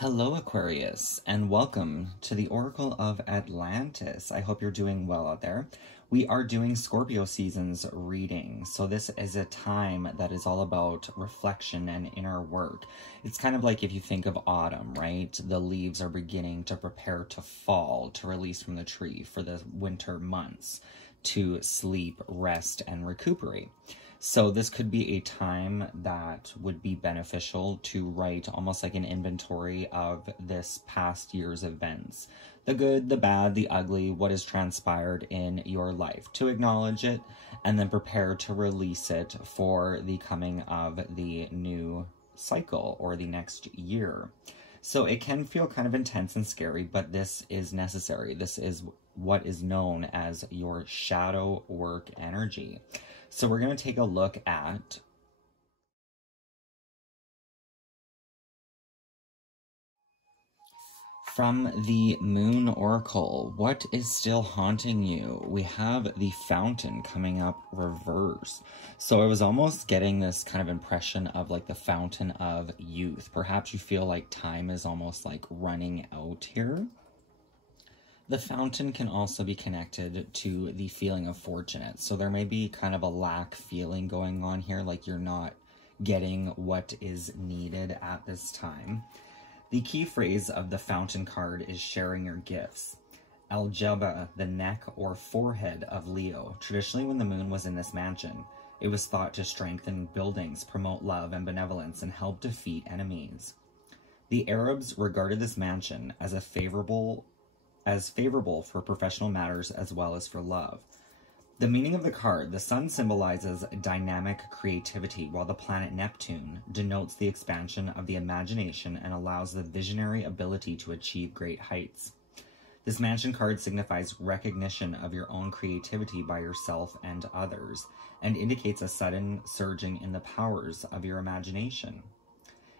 Hello, Aquarius, and welcome to the Oracle of Atlantis. I hope you're doing well out there. We are doing Scorpio season's reading, so this is a time that is all about reflection and inner work. It's kind of like if you think of autumn, right? The leaves are beginning to prepare to fall, to release from the tree for the winter months, to sleep, rest, and recuperate. So this could be a time that would be beneficial to write almost like an inventory of this past year's events. The good, the bad, the ugly, what has transpired in your life. To acknowledge it and then prepare to release it for the coming of the new cycle or the next year. So it can feel kind of intense and scary, but this is necessary. This is what is known as your shadow work energy. So we're going to take a look at from the Moon Oracle, what is still haunting you? We have the Fountain coming up reversed. So I was almost getting this kind of impression of like the fountain of youth. Perhaps you feel like time is almost like running out here. The fountain can also be connected to the feeling of fortunate. So there may be kind of a lack feeling going on here, like you're not getting what is needed at this time. The key phrase of the fountain card is sharing your gifts. Aljaba, the neck or forehead of Leo. Traditionally, when the moon was in this mansion, it was thought to strengthen buildings, promote love and benevolence, and help defeat enemies. The Arabs regarded this mansion as favorable for professional matters as well as for love. The meaning of the card: the sun symbolizes dynamic creativity, while the planet Neptune denotes the expansion of the imagination and allows the visionary ability to achieve great heights. This mansion card signifies recognition of your own creativity by yourself and others, and indicates a sudden surging in the powers of your imagination.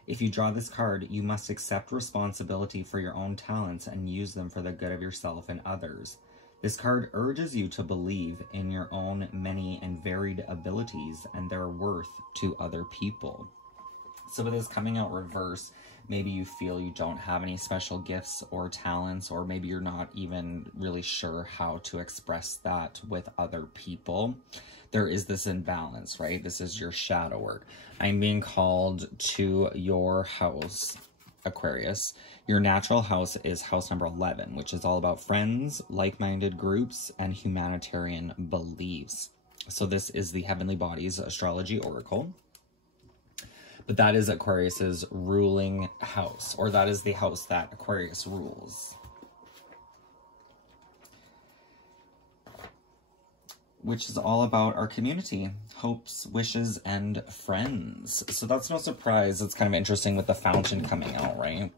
If you draw this card, you must accept responsibility for your own talents and use them for the good of yourself and others. This card urges you to believe in your own many and varied abilities and their worth to other people. So with this coming out reverse, maybe you feel you don't have any special gifts or talents, or maybe you're not even really sure how to express that with other people. There is this imbalance, right? This is your shadow work. I'm being called to your house, Aquarius. Your natural house is house number 11, which is all about friends, like-minded groups, and humanitarian beliefs. So this is the Heavenly Bodies Astrology Oracle. But that is Aquarius's ruling house, or that is the house that Aquarius rules. Which is all about our community, hopes, wishes, and friends. So that's no surprise. It's kind of interesting with the fountain coming out, right?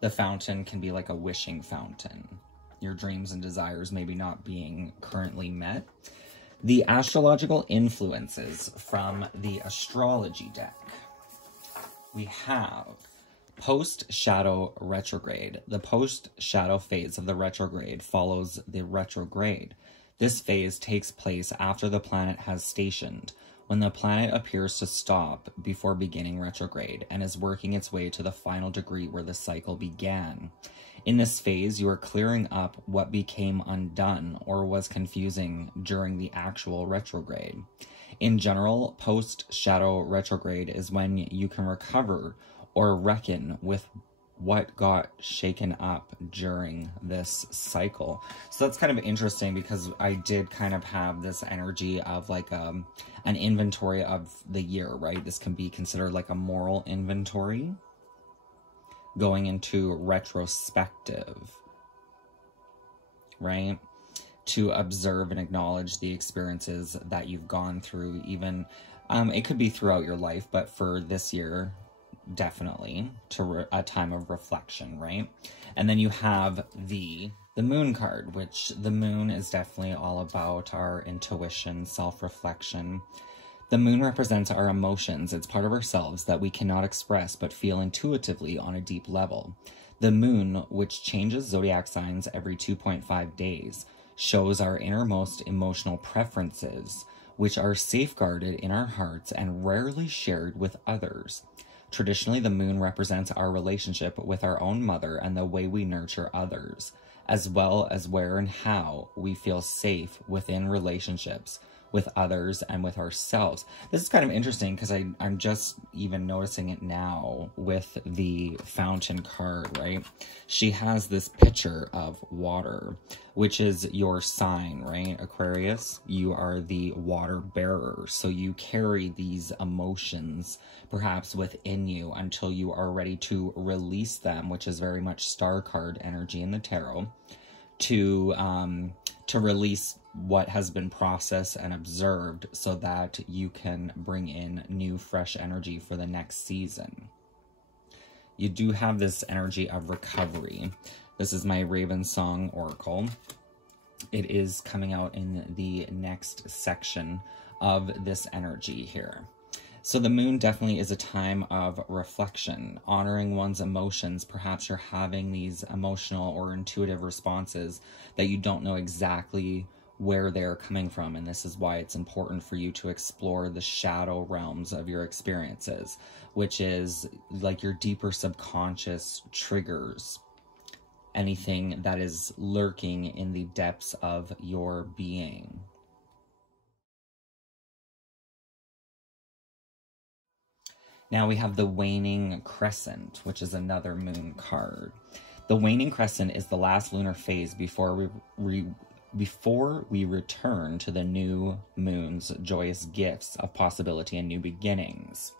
The fountain can be like a wishing fountain. Your dreams and desires maybe not being currently met. The astrological influences from the astrology deck. We have post-shadow retrograde. The post-shadow phase of the retrograde follows the retrograde. This phase takes place after the planet has stationed, when the planet appears to stop before beginning retrograde and is working its way to the final degree where the cycle began. In this phase, you are clearing up what became undone or was confusing during the actual retrograde. In general, post-shadow retrograde is when you can recover or reckon with what got shaken up during this cycle. So that's kind of interesting because I did kind of have this energy of like an inventory of the year, right? This can be considered like a moral inventory going into retrospective, right? To observe and acknowledge the experiences that you've gone through, even it could be throughout your life, but for this year, definitely to a time of reflection, right? And then you have the moon card, which the moon is definitely all about our intuition, self-reflection. The moon represents our emotions. It's part of ourselves that we cannot express but feel intuitively on a deep level. The moon, which changes zodiac signs every 2.5 days, shows our innermost emotional preferences, which are safeguarded in our hearts and rarely shared with others. Traditionally, the moon represents our relationship with our own mother and the way we nurture others, as well as where and how we feel safe within relationships with others and with ourselves. This is kind of interesting because I'm just even noticing it now with the Fountain card, right? She has this picture of water, which is your sign, right? Aquarius, you are the water bearer. So you carry these emotions perhaps within you until you are ready to release them, which is very much star card energy in the tarot, to release what has been processed and observed so that you can bring in new, fresh energy for the next season. You do have this energy of recovery. This is my Raven Song Oracle. It is coming out in the next section of this energy here. So the moon definitely is a time of reflection, honoring one's emotions. Perhaps you're having these emotional or intuitive responses that you don't know exactly where they're coming from. And this is why it's important for you to explore the shadow realms of your experiences, which is like your deeper subconscious triggers, anything that is lurking in the depths of your being. Now we have the Waning Crescent, which is another moon card. The Waning Crescent is the last lunar phase before we return to the new moon's joyous gifts of possibility and new beginnings.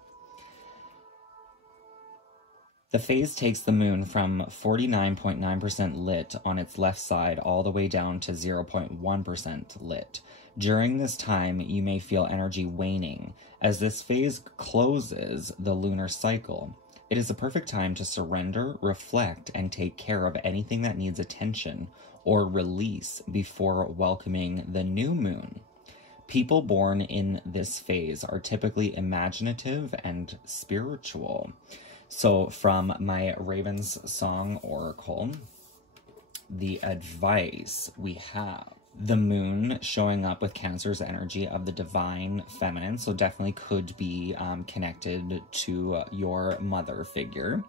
The phase takes the moon from 49.9% lit on its left side all the way down to 0.1% lit. During this time, you may feel energy waning. As this phase closes the lunar cycle, it is a perfect time to surrender, reflect, and take care of anything that needs attention or release before welcoming the new moon. People born in this phase are typically imaginative and spiritual. So from my Raven's Song Oracle, the advice we have: the moon showing up with Cancer's energy of the divine feminine, so definitely could be connected to your mother figure.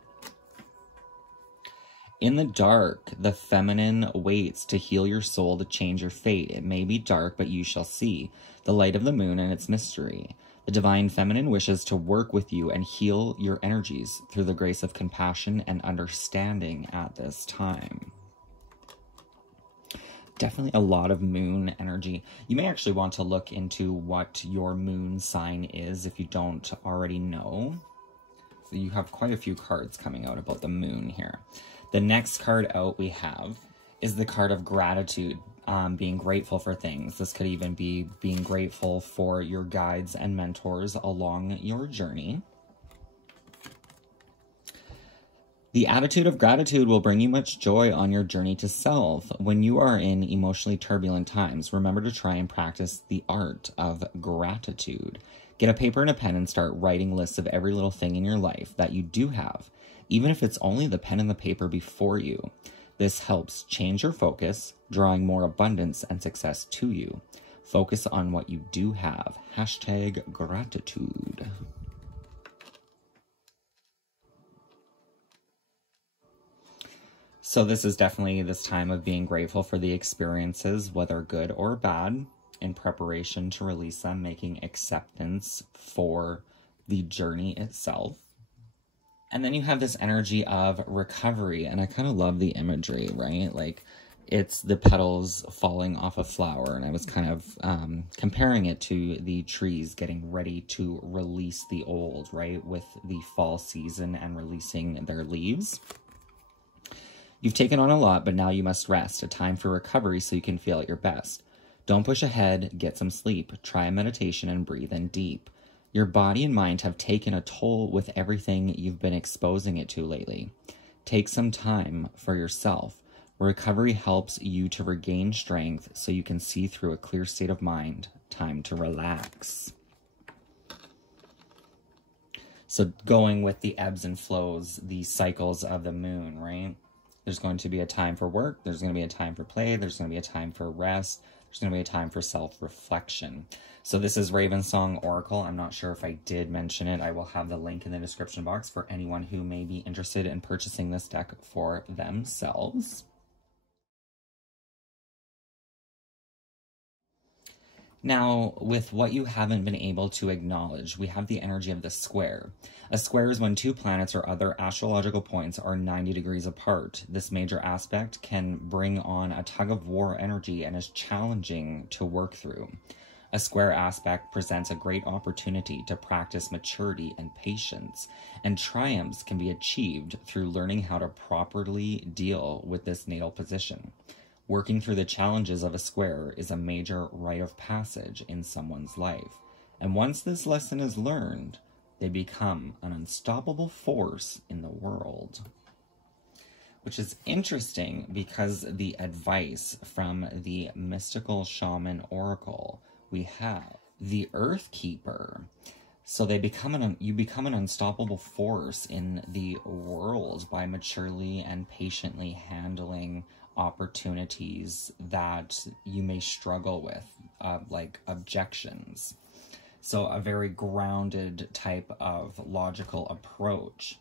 In the dark, the feminine waits to heal your soul, to change your fate. It may be dark, but you shall see the light of the moon and its mystery. The divine feminine wishes to work with you and heal your energies through the grace of compassion and understanding at this time. Definitely a lot of moon energy. You may actually want to look into what your moon sign is if you don't already know. So you have quite a few cards coming out about the moon here. The next card out we have is the card of gratitude, being grateful for things. This could even be being grateful for your guides and mentors along your journey. The attitude of gratitude will bring you much joy on your journey to self. When you are in emotionally turbulent times, remember to try and practice the art of gratitude. Get a paper and a pen and start writing lists of every little thing in your life that you do have, even if it's only the pen and the paper before you. This helps change your focus, drawing more abundance and success to you. Focus on what you do have. Hashtag gratitude. So this is definitely this time of being grateful for the experiences, whether good or bad, in preparation to release them, making acceptance for the journey itself. And then you have this energy of recovery, and I kind of love the imagery, right? Like, it's the petals falling off a flower, and I was kind of comparing it to the trees getting ready to release the old, right? With the fall season and releasing their leaves. You've taken on a lot, but now you must rest. A time for recovery so you can feel at your best. Don't push ahead, get some sleep, try a meditation, and breathe in deep. Your body and mind have taken a toll with everything you've been exposing it to lately. Take some time for yourself. Recovery helps you to regain strength so you can see through a clear state of mind. Time to relax. So going with the ebbs and flows, the cycles of the moon, right? There's going to be a time for work. There's going to be a time for play. There's going to be a time for rest. There's going to be a time for self-reflection. So this is Ravensong Oracle. I'm not sure if I did mention it. I will have the link in the description box for anyone who may be interested in purchasing this deck for themselves. Now, with what you haven't been able to acknowledge, we have the energy of the square. A square is when two planets or other astrological points are 90 degrees apart. This major aspect can bring on a tug-of-war energy and is challenging to work through. A square aspect presents a great opportunity to practice maturity and patience, and triumphs can be achieved through learning how to properly deal with this natal position. Working through the challenges of a square is a major rite of passage in someone's life, and once this lesson is learned, they become an unstoppable force in the world. Which is interesting because the advice from the mystical shaman oracle, we have the Earth Keeper. So you become an unstoppable force in the world by maturely and patiently handling opportunities that you may struggle with, like objections. So a very grounded type of logical approach.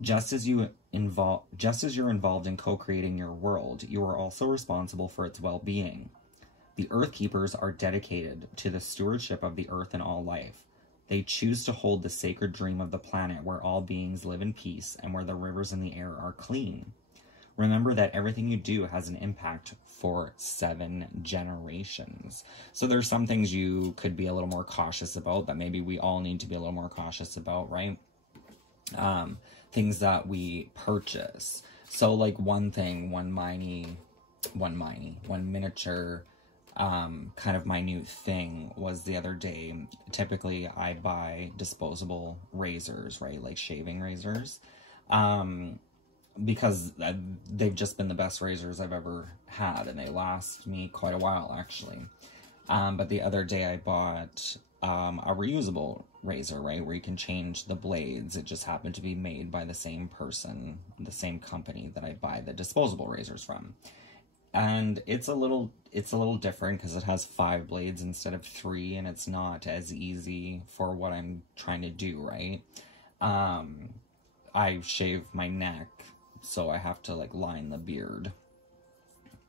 Just as you're involved in co-creating your world, you are also responsible for its well-being. The Earth Keepers are dedicated to the stewardship of the earth and all life. They choose to hold the sacred dream of the planet where all beings live in peace and where the rivers and the air are clean. Remember that everything you do has an impact for 7 generations. So there's some things you could be a little more cautious about that maybe we all need to be a little more cautious about, right? Things that we purchase. So like one miniature kind of minute thing was the other day. Typically I buy disposable razors, right? Like shaving razors. Because they've just been the best razors I've ever had, and they last me quite a while, actually. But the other day I bought a reusable razor, right, where you can change the blades. It just happened to be made by the same person, the same company that I buy the disposable razors from. And it's a little different because it has 5 blades instead of 3, and it's not as easy for what I'm trying to do, right? I shave my neck, so I have to like line the beard.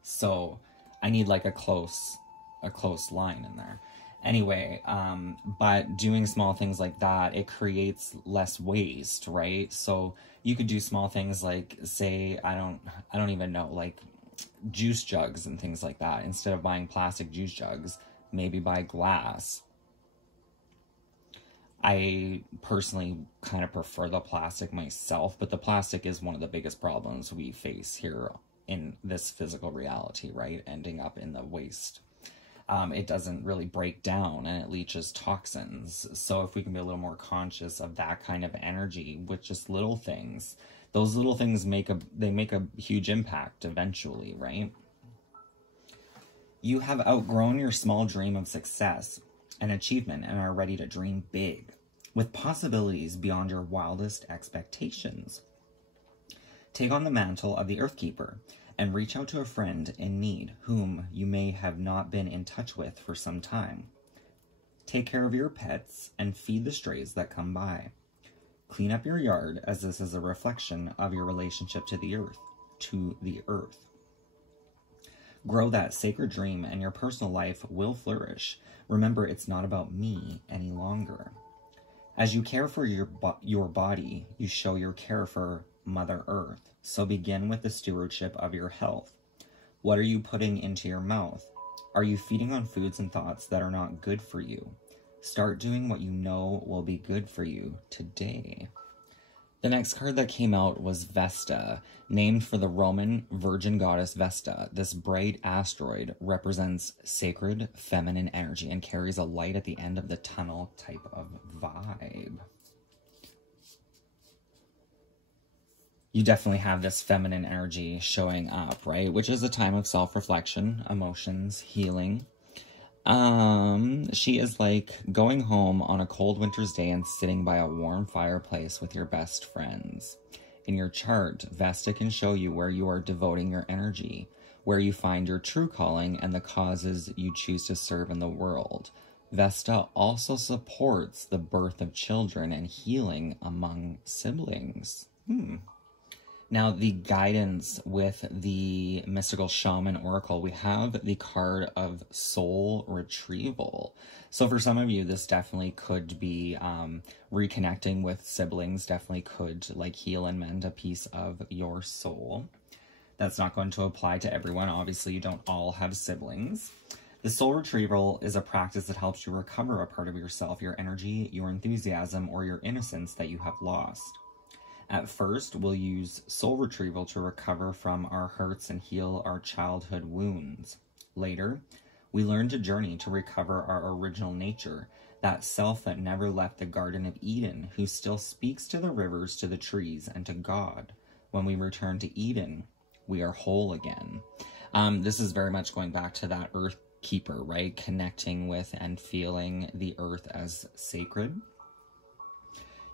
So I need like a close line in there. Anyway, but doing small things like that, it creates less waste, right? So you could do small things like, say, I don't even know, like juice jugs and things like that. Instead of buying plastic juice jugs, maybe buy glass. I personally kind of prefer the plastic myself, but the plastic is one of the biggest problems we face here in this physical reality, right? Ending up in the waste. It doesn't really break down and it leaches toxins. So if we can be a little more conscious of that kind of energy with just little things, those little things make a huge impact eventually, right? You have outgrown your small dream of success and achievement and are ready to dream big, with possibilities beyond your wildest expectations. Take on the mantle of the Earth Keeper and reach out to a friend in need whom you may have not been in touch with for some time. Take care of your pets and feed the strays that come by. Clean up your yard, as this is a reflection of your relationship to the earth. Grow that sacred dream and your personal life will flourish. Remember, it's not about me any longer. As you care for your body, you show your care for Mother Earth. So begin with the stewardship of your health. What are you putting into your mouth? Are you feeding on foods and thoughts that are not good for you? Start doing what you know will be good for you today. The next card that came out was Vesta, named for the Roman virgin goddess Vesta. This bright asteroid represents sacred feminine energy and carries a light at the end of the tunnel type of vibe. You definitely have this feminine energy showing up, right? Which is a time of self-reflection, emotions, healing. She is like going home on a cold winter's day and sitting by a warm fireplace with your best friends. In your chart, Vesta can show you where you are devoting your energy, where you find your true calling and the causes you choose to serve in the world. Vesta also supports the birth of children and healing among siblings. Now, the guidance with the mystical shaman oracle, we have the card of soul retrieval. So for some of you, this definitely could be reconnecting with siblings, definitely could like heal and mend a piece of your soul. That's not going to apply to everyone. Obviously, you don't all have siblings. The soul retrieval is a practice that helps you recover a part of yourself, your energy, your enthusiasm, or your innocence that you have lost. At first, we'll use soul retrieval to recover from our hurts and heal our childhood wounds. Later, we learn to journey to recover our original nature, that self that never left the Garden of Eden, who still speaks to the rivers, to the trees, and to God. When we return to Eden, we are whole again. This is very much going back to that earth keeper, right? Connecting with and feeling the earth as sacred.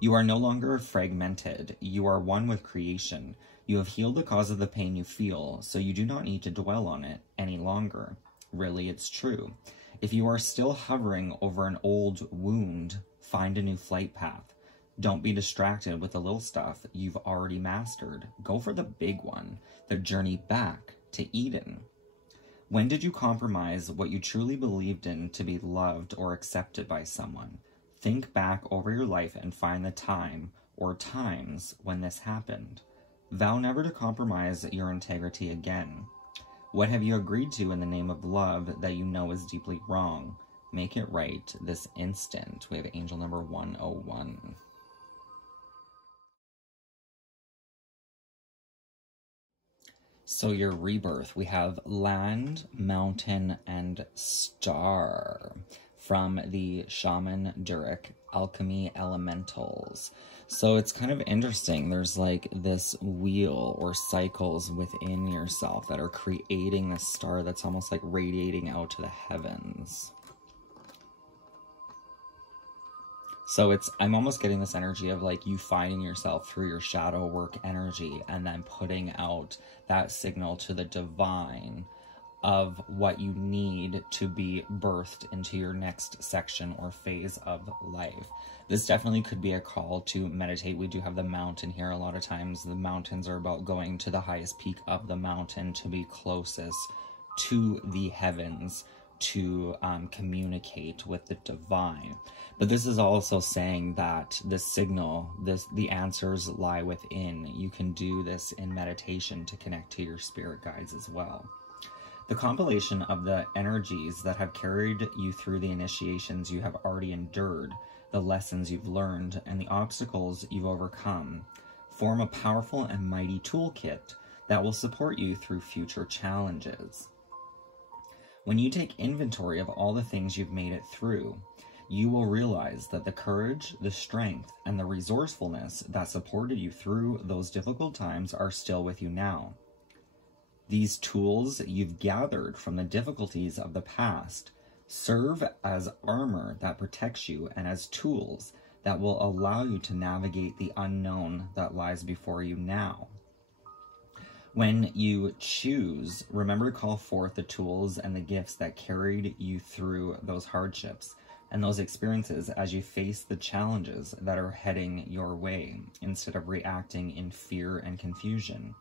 You are no longer fragmented. You are one with creation. You have healed the cause of the pain you feel, so you do not need to dwell on it any longer. Really, it's true. If you are still hovering over an old wound, find a new flight path. Don't be distracted with the little stuff you've already mastered. Go for the big one, the journey back to Eden. When did you compromise what you truly believed in to be loved or accepted by someone? Think back over your life and find the time or times when this happened. Vow never to compromise your integrity again. What have you agreed to in the name of love that you know is deeply wrong? Make it right this instant. We have angel number 101. So your rebirth, we have land, mountain, and star from the Shaman Durek Alchemy Elementals. So it's kind of interesting. There's like this wheel or cycles within yourself that are creating this star that's almost like radiating out to the heavens. So I'm almost getting this energy of like you finding yourself through your shadow work energy and then putting out that signal to the divine of what you need to be birthed into your next section or phase of life. This definitely could be a call to meditate. We do have the mountain here. A lot of times the mountains are about going to the highest peak of the mountain to be closest to the heavens, to communicate with the divine. But this is also saying that the signal, the answers lie within. You can do this in meditation to connect to your spirit guides as well. The compilation of the energies that have carried you through the initiations you have already endured, the lessons you've learned, and the obstacles you've overcome form a powerful and mighty toolkit that will support you through future challenges. When you take inventory of all the things you've made it through, you will realize that the courage, the strength, and the resourcefulness that supported you through those difficult times are still with you now. These tools you've gathered from the difficulties of the past serve as armor that protects you and as tools that will allow you to navigate the unknown that lies before you now. When you choose, remember to call forth the tools and the gifts that carried you through those hardships and those experiences as you face the challenges that are heading your way, instead of reacting in fear and confusion.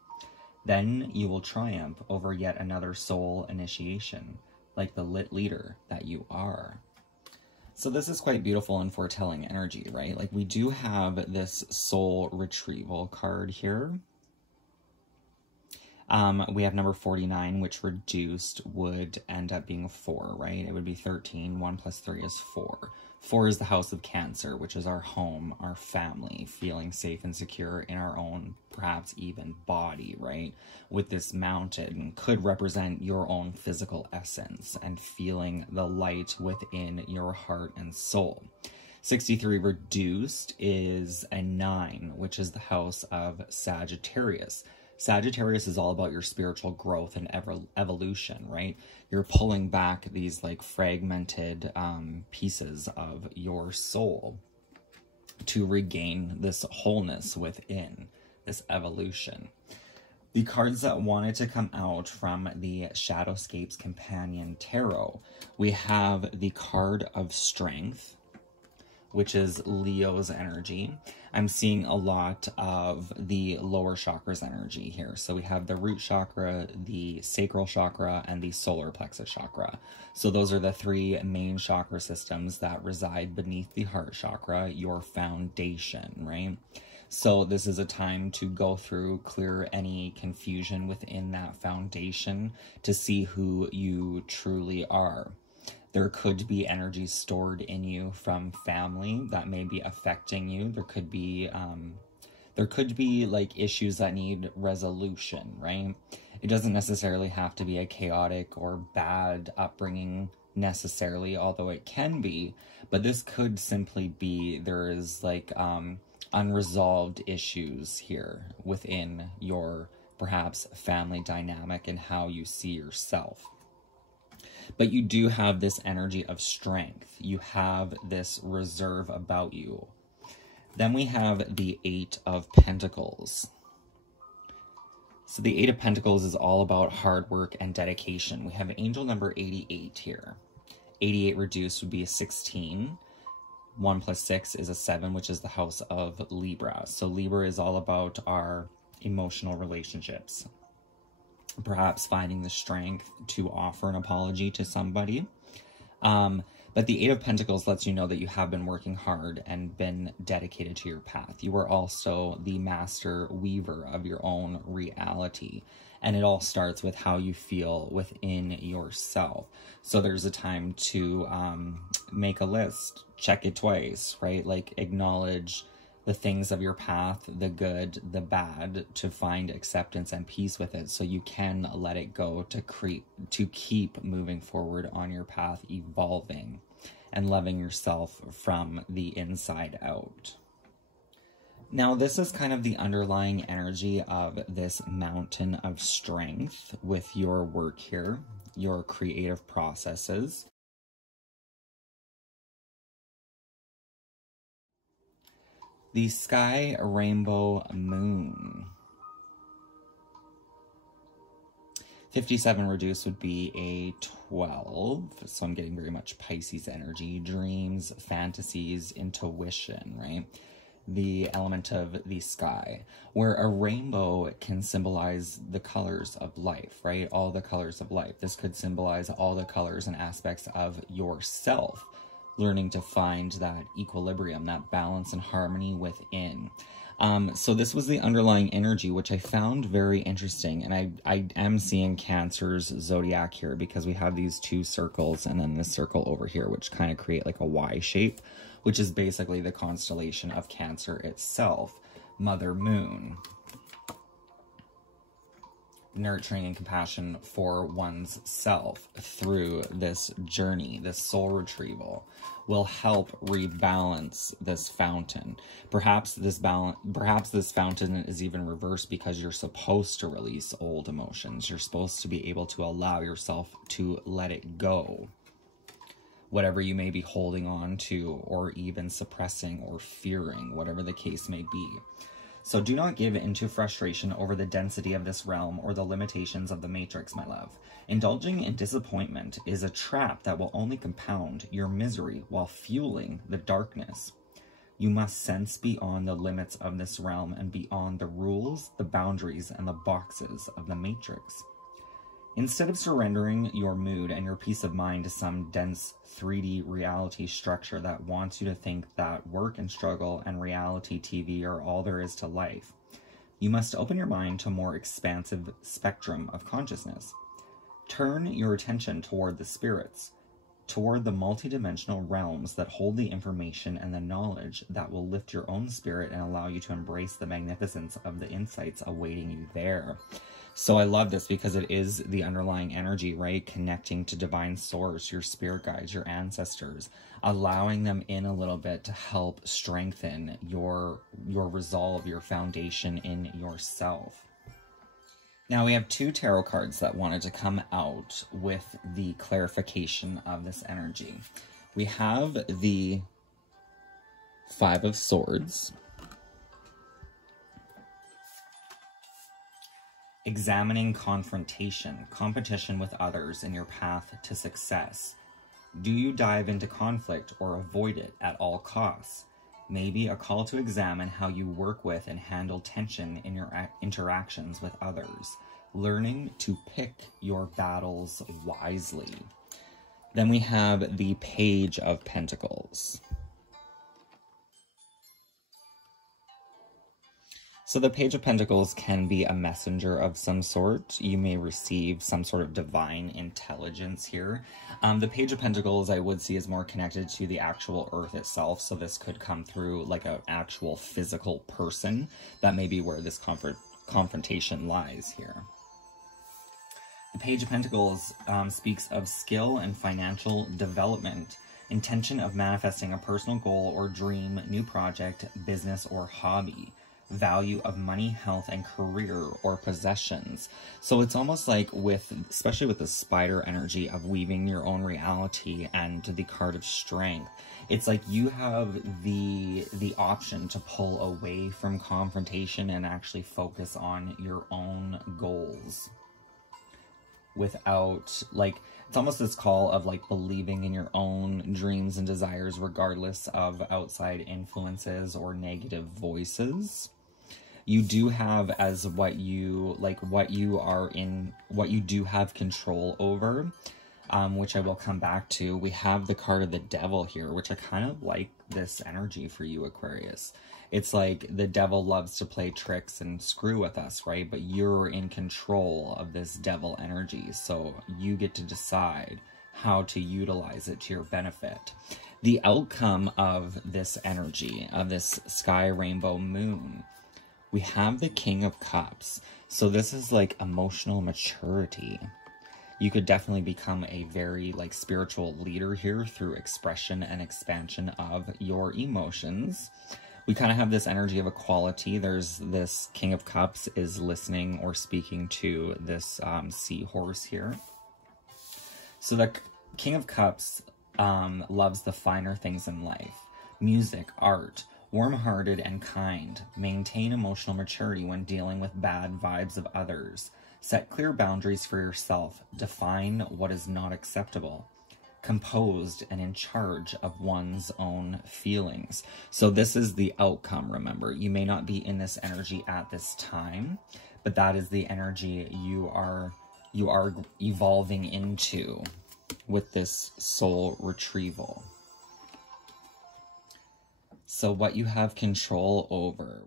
Then you will triumph over yet another soul initiation, like the lit leader that you are. So this is quite beautiful and foretelling energy, right? Like we do have this soul retrieval card here. We have number 49, which reduced would end up being 4, right? It would be 13. 1 plus 3 is 4. 4 is the house of Cancer, which is our home, our family, feeling safe and secure in our own, perhaps even body, right? With this mountain could represent your own physical essence and feeling the light within your heart and soul. 63 reduced is a 9, which is the house of Sagittarius. Sagittarius is all about your spiritual growth and evolution, right? You're pulling back these like fragmented pieces of your soul to regain this wholeness within, this evolution. The cards that wanted to come out from the Shadowscapes Companion Tarot, we have the card of Strength, which is Leo's energy. I'm seeing a lot of the lower chakras energy here. So we have the root chakra, the sacral chakra, and the solar plexus chakra. So those are the three main chakra systems that reside beneath the heart chakra, your foundation, right? So this is a time to go through, clear any confusion within that foundation to see who you truly are. There could be energy stored in you from family that may be affecting you. There could be like issues that need resolution, right? It doesn't necessarily have to be a chaotic or bad upbringing necessarily, although it can be. But this could simply be there is like unresolved issues here within your perhaps family dynamic and how you see yourself. But you do have this energy of strength. You have this reserve about you. Then we have the Eight of Pentacles. So the Eight of Pentacles is all about hard work and dedication. We have angel number 88 here. 88 reduced would be a 16. 1 plus 6 is a 7, which is the house of Libra. So Libra is all about our emotional relationships. Perhaps finding the strength to offer an apology to somebody. But the Eight of Pentacles lets you know that you have been working hard and been dedicated to your path. You are also the master weaver of your own reality. And it all starts with how you feel within yourself. So there's a time to make a list, check it twice, right? Like acknowledge the things of your path, the good, the bad, to find acceptance and peace with it so you can let it go to keep moving forward on your path, evolving and loving yourself from the inside out. Now, this is kind of the underlying energy of this mountain of strength with your work here, your creative processes. The Sky Rainbow Moon. 57 reduced would be a 12. So I'm getting very much Pisces energy, dreams, fantasies, intuition, right? The element of the sky, where a rainbow can symbolize the colors of life, right? All the colors of life. This could symbolize all the colors and aspects of yourself. Learning to find that equilibrium, that balance and harmony within. So this was the underlying energy, which I found very interesting. And I am seeing Cancer's zodiac here because we have these two circles and then this circle over here, which kind of create like a Y shape, which is basically the constellation of Cancer itself, Mother Moon. Nurturing and compassion for one's self through this journey, this soul retrieval, will help rebalance this fountain. Perhaps this fountain is even reversed because you're supposed to release old emotions. You're supposed to be able to allow yourself to let it go. Whatever you may be holding on to or even suppressing or fearing, whatever the case may be. So do not give into frustration over the density of this realm or the limitations of the matrix, my love. Indulging in disappointment is a trap that will only compound your misery while fueling the darkness. You must sense beyond the limits of this realm and beyond the rules, the boundaries, and the boxes of the matrix. Instead of surrendering your mood and your peace of mind to some dense 3D reality structure that wants you to think that work and struggle and reality TV are all there is to life, you must open your mind to a more expansive spectrum of consciousness. Turn your attention toward the spirits, toward the multidimensional realms that hold the information and the knowledge that will lift your own spirit and allow you to embrace the magnificence of the insights awaiting you there. So I love this because it is the underlying energy, right? Connecting to divine source, your spirit guides, your ancestors, allowing them in a little bit to help strengthen your resolve, your foundation in yourself. Now we have two tarot cards that wanted to come out with the clarification of this energy. We have the Five of Swords Examining confrontation, competition with others in your path to success. Do you dive into conflict or avoid it at all costs? Maybe a call to examine how you work with and handle tension in your interactions with others. Learning to pick your battles wisely. Then we have the Page of Pentacles. So the Page of Pentacles can be a messenger of some sort. You may receive some sort of divine intelligence here. The Page of Pentacles, I would see, is more connected to the actual earth itself. So this could come through like an actual physical person. That may be where this confrontation lies here. The Page of Pentacles speaks of skill and financial development, intention of manifesting a personal goal or dream, new project, business, or hobby. Value of money, health, and career or possessions. So it's almost like especially with the spider energy of weaving your own reality and the card of strength, it's like you have the option to pull away from confrontation and actually focus on your own goals without, like, it's almost this call of like believing in your own dreams and desires regardless of outside influences or negative voices. You do have as what you do have control over, which I will come back to. We have the card of the Devil here, which I kind of like this energy for you, Aquarius. It's like the devil loves to play tricks and screw with us, right? But you're in control of this devil energy, so you get to decide how to utilize it to your benefit. The outcome of this energy, of this sky rainbow moon, we have the King of Cups. So this is like emotional maturity. You could definitely become a very like spiritual leader here through expression and expansion of your emotions. We kind of have this energy of equality. There's this King of Cups is listening or speaking to this seahorse here. So the King of Cups loves the finer things in life. Music, art, warm-hearted and kind. Maintain emotional maturity when dealing with bad vibes of others. Set clear boundaries for yourself. Define what is not acceptable. Composed and in charge of one's own feelings. So this is the outcome, remember. You may not be in this energy at this time, but that is the energy you are evolving into with this soul retrieval. So what you have control over.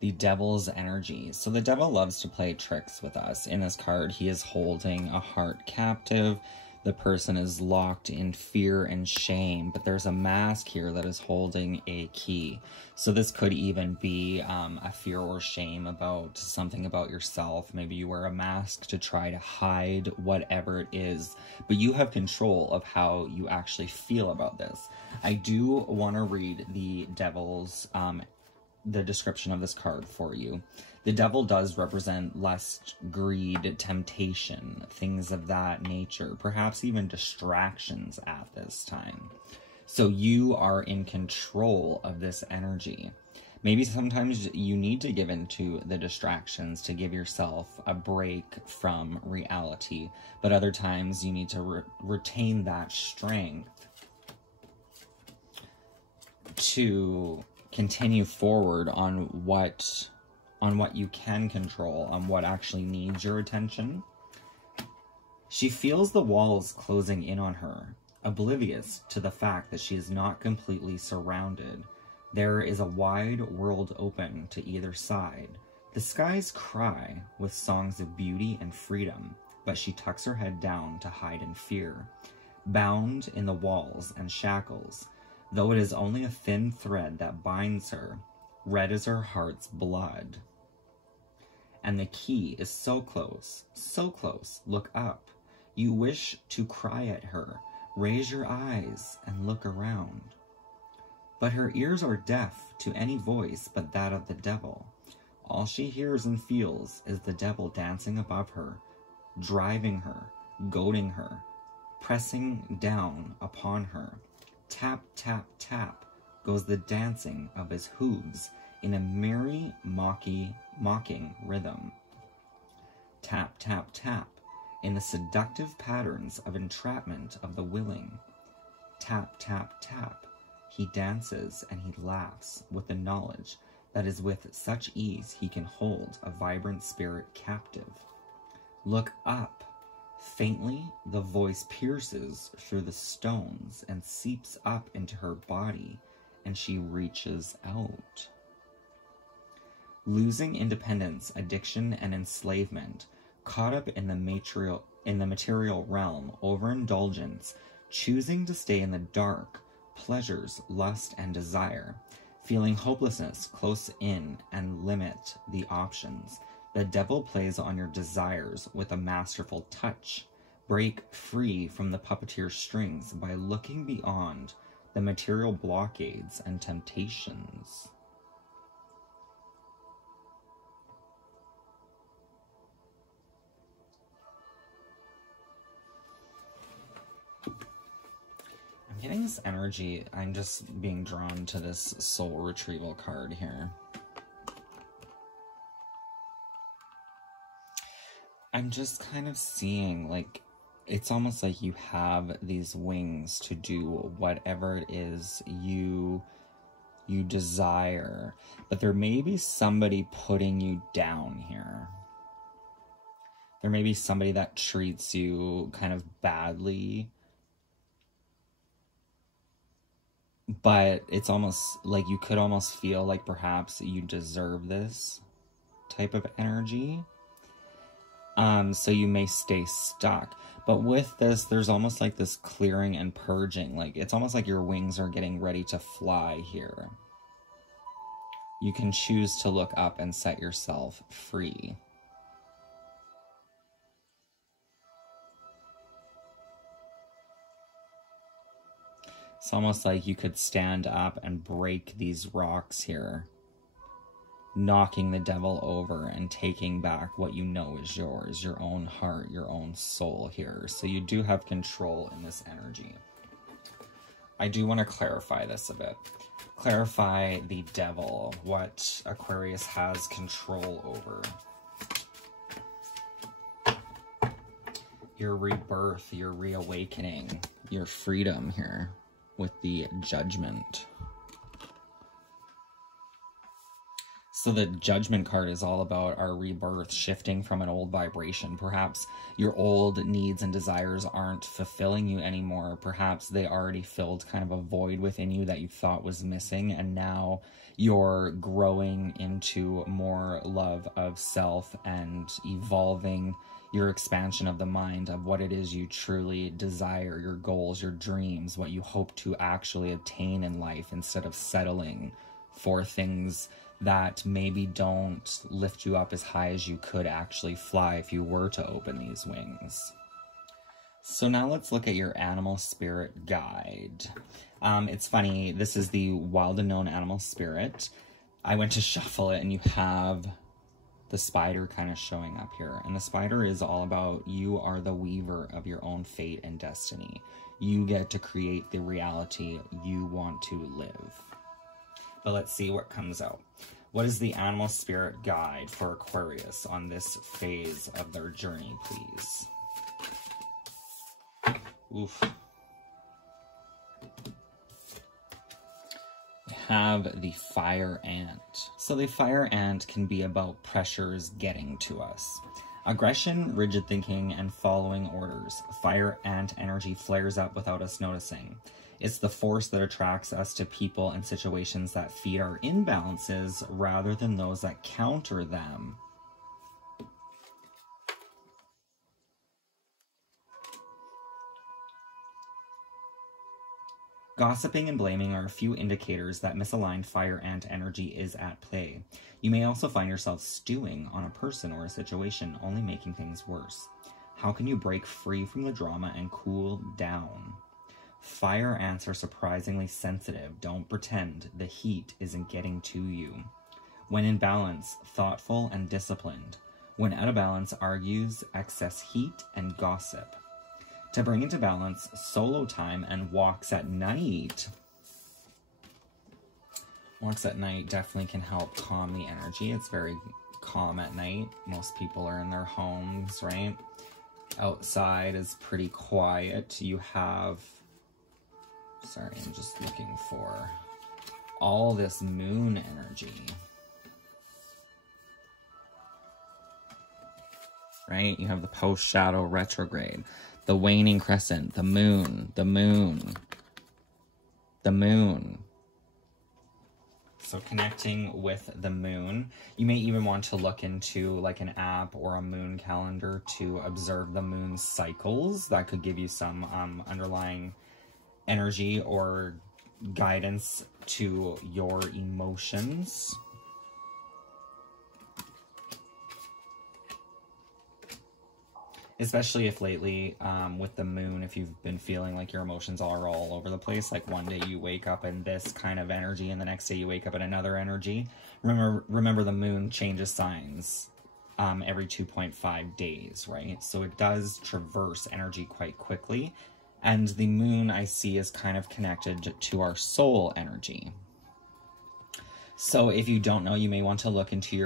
The Devil's energy. So the devil loves to play tricks with us. In this card, he is holding a heart captive. The person is locked in fear and shame, but there's a mask here that is holding a key. So this could even be a fear or shame about something about yourself. Maybe you wear a mask to try to hide whatever it is, but you have control of how you actually feel about this. I do want to read the devil's the description of this card for you. The devil does represent lust, greed, temptation, things of that nature, perhaps even distractions at this time. So you are in control of this energy. Maybe sometimes you need to give into the distractions to give yourself a break from reality, but other times you need to retain that strength to continue forward on what you can control, on what actually needs your attention. She feels the walls closing in on her, oblivious to the fact that she is not completely surrounded. There is a wide world open to either side. The skies cry with songs of beauty and freedom, but she tucks her head down to hide in fear. Bound in the walls and shackles, though it is only a thin thread that binds her, red is her heart's blood. And the key is so close, look up. You wish to cry at her, raise your eyes and look around. But her ears are deaf to any voice but that of the devil. All she hears and feels is the devil dancing above her, driving her, goading her, pressing down upon her. Tap, tap, tap goes the dancing of his hooves in a merry, mocking rhythm. Tap, tap, tap, in the seductive patterns of entrapment of the willing. Tap, tap, tap, he dances and he laughs with the knowledge that is with such ease he can hold a vibrant spirit captive. Look up. Faintly, the voice pierces through the stones and seeps up into her body, and she reaches out. Losing independence, addiction, and enslavement, caught up in the material realm, overindulgence, choosing to stay in the dark, pleasures, lust, and desire, feeling hopelessness close in and limit the options. The devil plays on your desires with a masterful touch. Break free from the puppeteer's strings by looking beyond the material blockades and temptations. I'm getting this energy. I'm just being drawn to this soul retrieval card here. I'm just kind of seeing, like, it's almost like you have these wings to do whatever it is you desire, but there may be somebody putting you down here. There may be somebody that treats you kind of badly, but it's almost like you could almost feel like perhaps you deserve this type of energy. So you may stay stuck. But with this, there's almost like this clearing and purging. Like, it's almost like your wings are getting ready to fly here. You can choose to look up and set yourself free. It's almost like you could stand up and break these rocks here, knocking the devil over and taking back what you know is yours, your own heart, your own soul here. So you do have control in this energy. I do want to clarify this a bit. Clarify the devil, what Aquarius has control over. Your rebirth, your reawakening, your freedom here with the Judgment. So the Judgment card is all about our rebirth, shifting from an old vibration. Perhaps your old needs and desires aren't fulfilling you anymore. Perhaps they already filled kind of a void within you that you thought was missing, and now you're growing into more love of self and evolving your expansion of the mind of what it is you truly desire, your goals, your dreams, what you hope to actually obtain in life, instead of settling for things that maybe don't lift you up as high as you could actually fly if you were to open these wings. So now let's look at your animal spirit guide. It's funny, this is the wild and known animal spirit. I went to shuffle it and you have the spider kind of showing up here. And the spider is all about you are the weaver of your own fate and destiny. You get to create the reality you want to live. But let's see what comes out. What is the animal spirit guide for Aquarius on this phase of their journey, please? Oof. Have the fire ant. So the fire ant can be about pressures getting to us. Aggression, rigid thinking, and following orders. Fire ant energy flares up without us noticing. It's the force that attracts us to people and situations that feed our imbalances rather than those that counter them. Gossiping and blaming are a few indicators that misaligned fire ant energy is at play. You may also find yourself stewing on a person or a situation, only making things worse. How can you break free from the drama and cool down? Fire ants are surprisingly sensitive. Don't pretend the heat isn't getting to you. When in balance, thoughtful and disciplined. When out of balance, argues, excess heat, and gossip. To bring into balance, solo time and walks at night. Once at night definitely can help calm the energy. It's very calm at night. Most people are in their homes, right? Outside is pretty quiet. You have, sorry, I'm just looking for all this moon energy, right? You have the post-shadow retrograde, the waning crescent, the moon, the moon, the moon. So connecting with the moon, you may even want to look into like an app or a moon calendar to observe the moon's cycles. That could give you some underlying energy or guidance to your emotions. Especially if lately, with the moon, if you've been feeling like your emotions are all over the place, like one day you wake up in this kind of energy and the next day you wake up in another energy. Remember the moon changes signs every 2.5 days, right? So it does traverse energy quite quickly. And the moon, I see, is kind of connected to our soul energy. So if you don't know, you may want to look into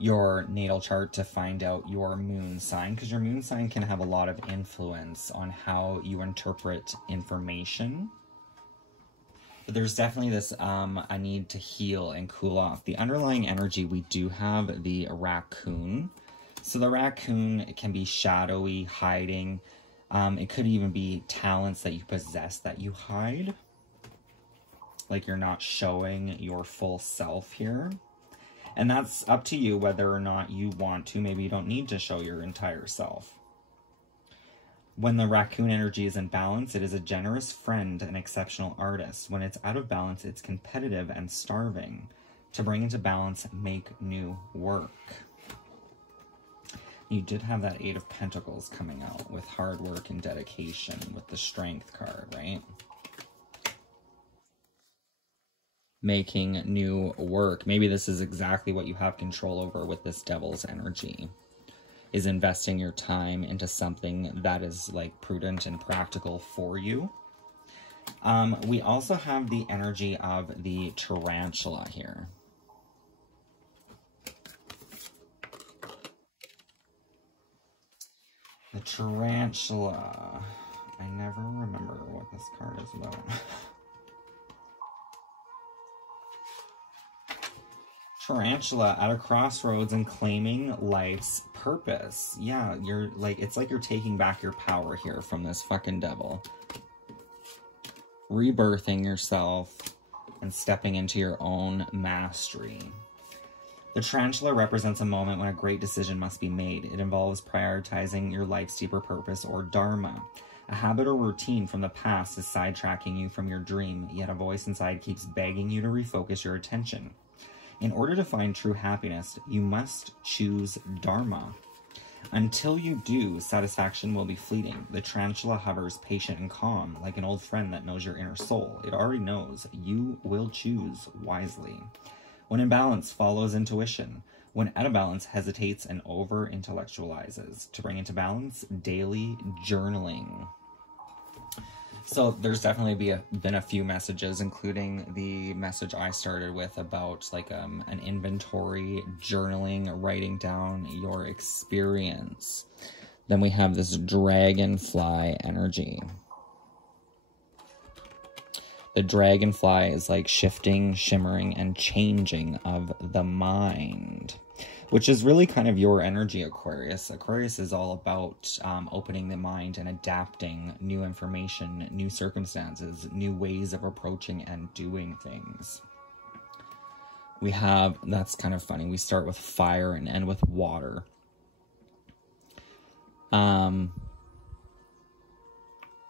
your natal chart to find out your moon sign, because your moon sign can have a lot of influence on how you interpret information. But there's definitely this a need to heal and cool off. The underlying energy, we do have the raccoon. So the raccoon, it can be shadowy, hiding. It could even be talents that you possess that you hide. Like you're not showing your full self here. And that's up to you whether or not you want to. Maybe you don't need to show your entire self. When the raccoon energy is in balance, it is a generous friend and exceptional artist. When it's out of balance, it's competitive and starving. To bring into balance, make new work. You did have that Eight of Pentacles coming out with hard work and dedication with the Strength card, right? Making new work. Maybe this is exactly what you have control over with this Devil's energy, is investing your time into something that is like prudent and practical for you. We also have the energy of the tarantula here. The tarantula. I never remember what this card is about. Tarantula at a crossroads and claiming life's purpose. Yeah, you're like, it's like you're taking back your power here from this fucking devil. Rebirthing yourself and stepping into your own mastery. The tarantula represents a moment when a great decision must be made. It involves prioritizing your life's deeper purpose or dharma. A habit or routine from the past is sidetracking you from your dream, yet a voice inside keeps begging you to refocus your attention. In order to find true happiness, you must choose dharma. Until you do, satisfaction will be fleeting. The tarantula hovers patient and calm, like an old friend that knows your inner soul. It already knows. You will choose wisely. When in balance, follows intuition. When out of balance, hesitates and over-intellectualizes. To bring into balance, daily journaling. So there's definitely been a few messages, including the message I started with about like an inventory, journaling, writing down your experience. Then we have this dragonfly energy. The dragonfly is like shifting, shimmering, and changing of the mind, which is really kind of your energy, Aquarius. Aquarius is all about opening the mind and adapting new information, new circumstances, new ways of approaching and doing things. We have, that's kind of funny, we start with fire and end with water.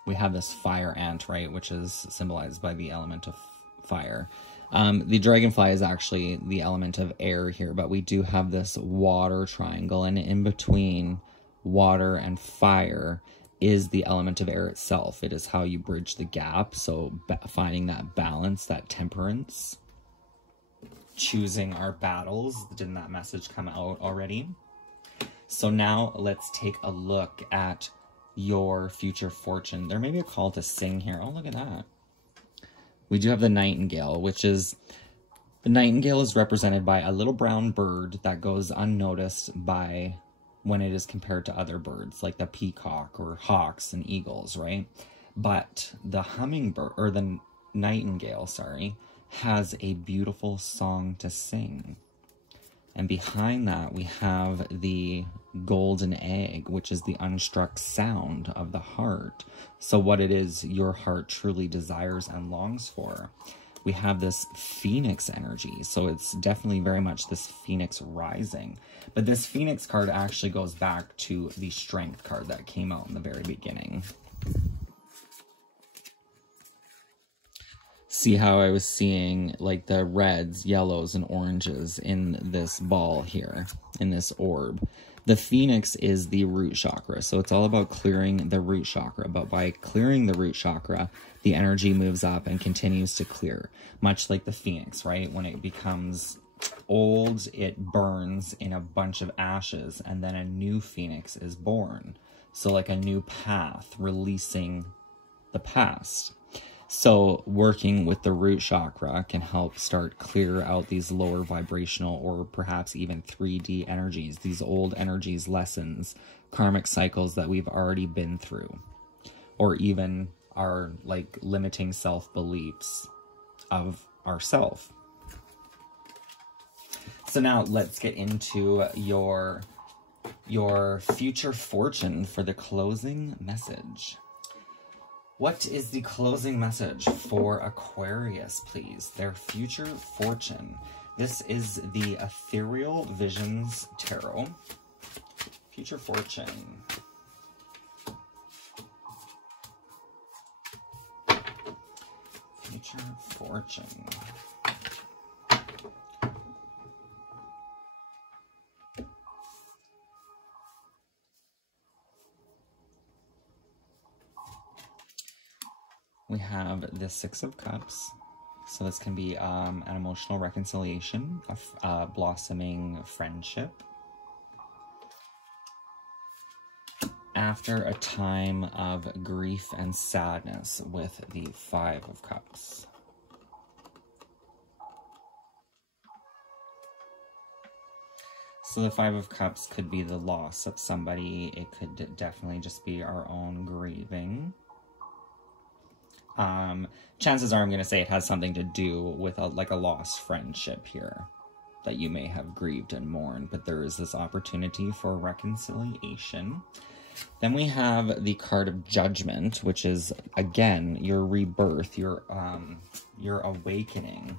We have this fire ant, right, which is symbolized by the element of fire. The dragonfly is actually the element of air here, but we do have this water triangle, and in between water and fire is the element of air itself. It is how you bridge the gap, so finding that balance, that temperance, choosing our battles. Didn't that message come out already? So now let's take a look at your future fortune. There may be a call to sing here. Oh, look at that. We do have the nightingale, which is, the nightingale is represented by a little brown bird that goes unnoticed by when it is compared to other birds, like the peacock or hawks and eagles, right? But the hummingbird, or the nightingale, sorry, has a beautiful song to sing. And behind that, we have the golden egg, which is the unstruck sound of the heart. So what it is your heart truly desires and longs for. We have this phoenix energy. So it's definitely very much this phoenix rising. But this phoenix card actually goes back to the strength card that came out in the very beginning. See how I was seeing like the reds, yellows, and oranges in this ball here, in this orb. The phoenix is the root chakra, so it's all about clearing the root chakra. But by clearing the root chakra, the energy moves up and continues to clear. Much like the phoenix, right? When it becomes old, it burns in a bunch of ashes, and then a new phoenix is born. So like a new path, releasing the past. So working with the root chakra can help start clear out these lower vibrational or perhaps even 3D energies, these old energies, lessons, karmic cycles that we've already been through, or even our like limiting self-beliefs of ourself. So now let's get into your future fortune for the closing message. What is the closing message for Aquarius, please? Their future fortune. This is the Ethereal Visions Tarot. Future fortune. Future fortune. We have the Six of Cups. So this can be an emotional reconciliation, a blossoming friendship. After a time of grief and sadness with the Five of Cups. So the Five of Cups could be the loss of somebody. It could definitely just be our own grieving. Chances are I'm going to say it has something to do with like a lost friendship here that you may have grieved and mourned, but there is this opportunity for reconciliation. Then we have the card of Judgment, which is, again, your rebirth, your awakening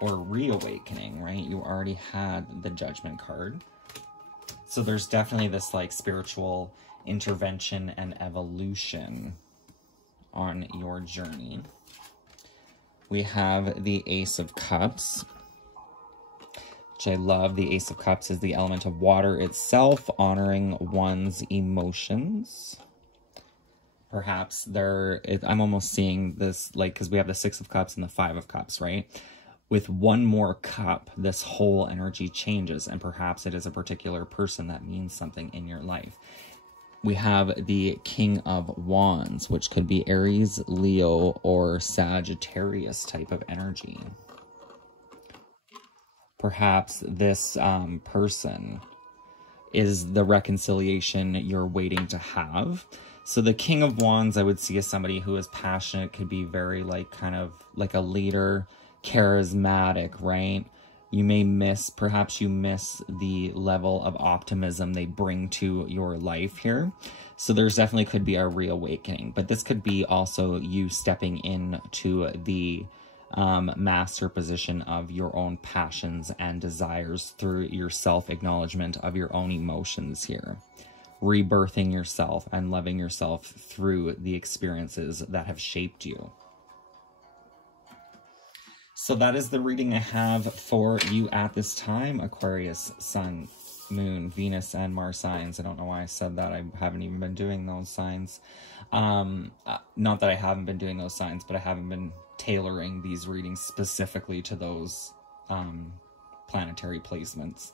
or reawakening, right? You already had the Judgment card. So there's definitely this like spiritual intervention and evolution on your journey. We have the Ace of Cups, which I love. The Ace of Cups is the element of water itself, honoring one's emotions. Perhaps I'm almost seeing this, like, because we have the Six of Cups and the Five of Cups, right? With one more cup, this whole energy changes, and perhaps it is a particular person that means something in your life. We have the King of Wands, which could be Aries, Leo, or Sagittarius type of energy. Perhaps this person is the reconciliation you're waiting to have. So the King of Wands, I would see as somebody who is passionate, could be very like kind of like a leader, charismatic, right? You may perhaps you miss the level of optimism they bring to your life here. So there's definitely could be a reawakening, but this could be also you stepping into the master position of your own passions and desires through your self-acknowledgement of your own emotions here. Rebirthing yourself and loving yourself through the experiences that have shaped you. So that is the reading I have for you at this time, Aquarius, Sun, Moon, Venus, and Mars signs. I don't know why I said that. I haven't even been doing those signs. Not that I haven't been doing those signs, but I haven't been tailoring these readings specifically to those planetary placements.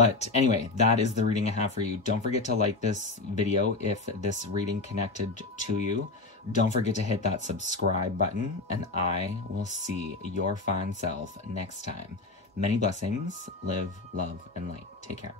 But anyway, that is the reading I have for you. Don't forget to like this video if this reading connected to you. Don't forget to hit that subscribe button, and I will see your fine self next time. Many blessings. Live, love, and light. Take care.